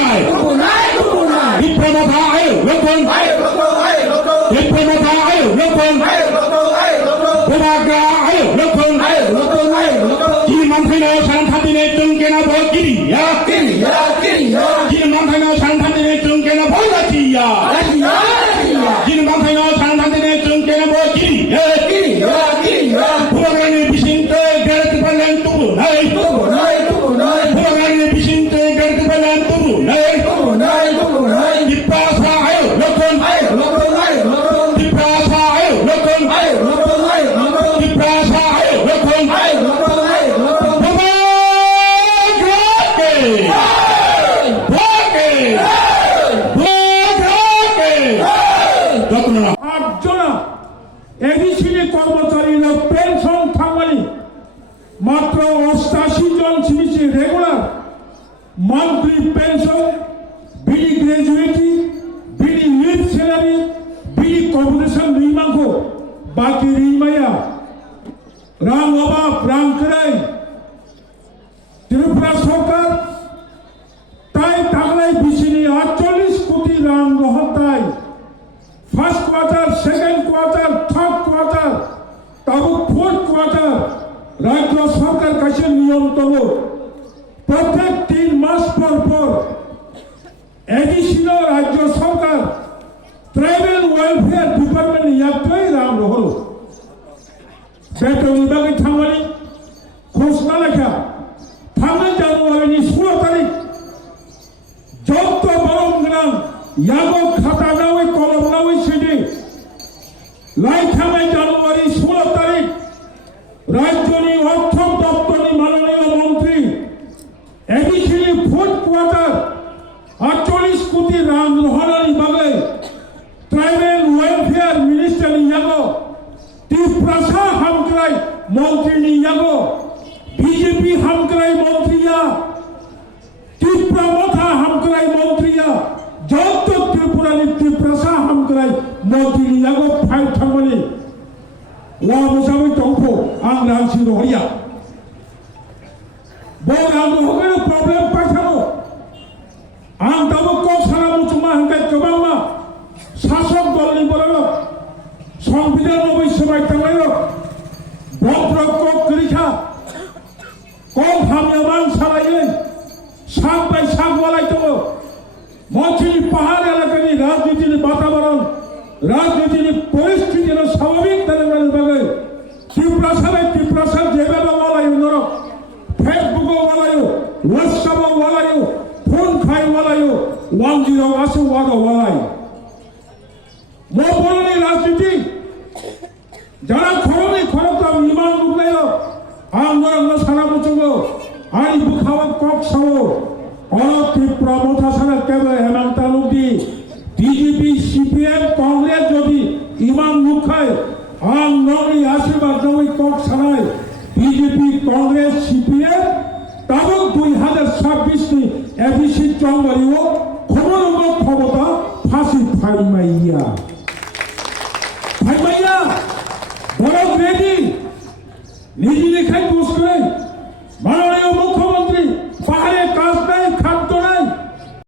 নাই বিপ্লবতা আয়ো নতুন বিপ্লবতা আয়ো নতুন Bumaga ayo lokon Kini manthano santhadine tungkena bokiriya Kini manthano santhadine tungkena bolatiya Kini manthano santhadine tungkena bokiriya Bumagane bisinte garati balan tubu nai Bumagane bisinte garati balan tubu nai Dipasa ayo lokon Dipasa ayo lokon কর্মচারীরা pension থামানি মাত্র 88 জন ছিনিছে regular monthly pension বিডি gratuity বিডি leave salary বিডি corporation রিমাঙ্গ বাকি রিমায়া রাং অভাব রাং করাই ত্রিপুরা সরকার তাই তাহলে বিশিনি 48 কোটি রাং রহতাই first quarter second quarter third quarter তাও ফোর্থ কোয়ার্টার রাজ্য সরকার কাছে নিয়মতম প্রত্যেক 3 মাস পর এডিশনাল রাজ্য সরকার ট্রাইবেল ওয়েলফেয়ার ডিপার্টমেন্ট ইয়াত্রাই রাম হল বেতন বিভাগে থামানি ঘোষণা লেখা থামে জানুয়ারি 16 তারিখ যত বরং গ্রাম ইয়াগো খাতা নাওয়ে কলম নাওয়ে সেটি লাইথামে জানুয়ারি 16 তারিখ রাজ্যনি অর্থ দপ্তরি মাননীয় মন্ত্রী এডিশনালি ফোর্থ কোয়ার্টার 48 কোটি রাং রহনানি বাগে ট্রাইবেল ওয়েলফেয়ার মিনিস্টার ইয়াগো ত্রিপ্রাসা হামক্রাই মন্ত্রী ইয়াগো বিজেপি হামক্রাই মন্ত্রীয়া ত্রিপ্রামথা হামক্রাই মন্ত্রীয়া যত ত্রিপুরানি ত্রিপ্রাসা হামক্রাই মন্ত্রী ইয়াগো ফাইল থামনি লা মোসাবই তংফো আং রাংসি রহিয়া বল আং হগের প্রবলেম পাইছানো আং দাবো ক সারা মুচুমা হাঙ্কাই গোবাংমা শাসক দলনি বলো সংবিধান অবশ্যই থাকলেও ভদ্রক কৃষা কম হামিয়ামান সারাইয়ে সাত বাই সাত বলাই তো মঞ্চিনি পাহাড় এলাকানি রাজনীতির বাতাবরণ রাজনীতির পরিস্থিতি স্বাভাবিক তেলেঙ্গানার বাগে ত্রিপ্রাসা যেভাবে বলাই নরক ফেসবুকও বলাই হোয়াটসঅ্যাপও বলাই ফোন খাই বলাই 10 আসে ওয়াদও বলাই মোবরণী রাজনীতি যারা খরমে খরতাম ইমান লুকলাইল আন্দোলন সারা মুচুগ আই বুখাওয়া কক সাও ত্রিপুরা মথা সারা কেবল হেমন্ত নদী বিজেপি সিপিএম কংগ্রেস যদি ইমান লুকায় আং ননি আশীর্বাদ নই কক সারায় বিজেপি কংগ্রেস সিপিএম তাবক 2026 নি এবিসি জঙ্গলিও খবরঙ্গ ক্ষমতা ফাঁসি ফাইমাইয়া বড় রেডি নিজে লেখায় পোস্ট করে মাননীয় মুখ্য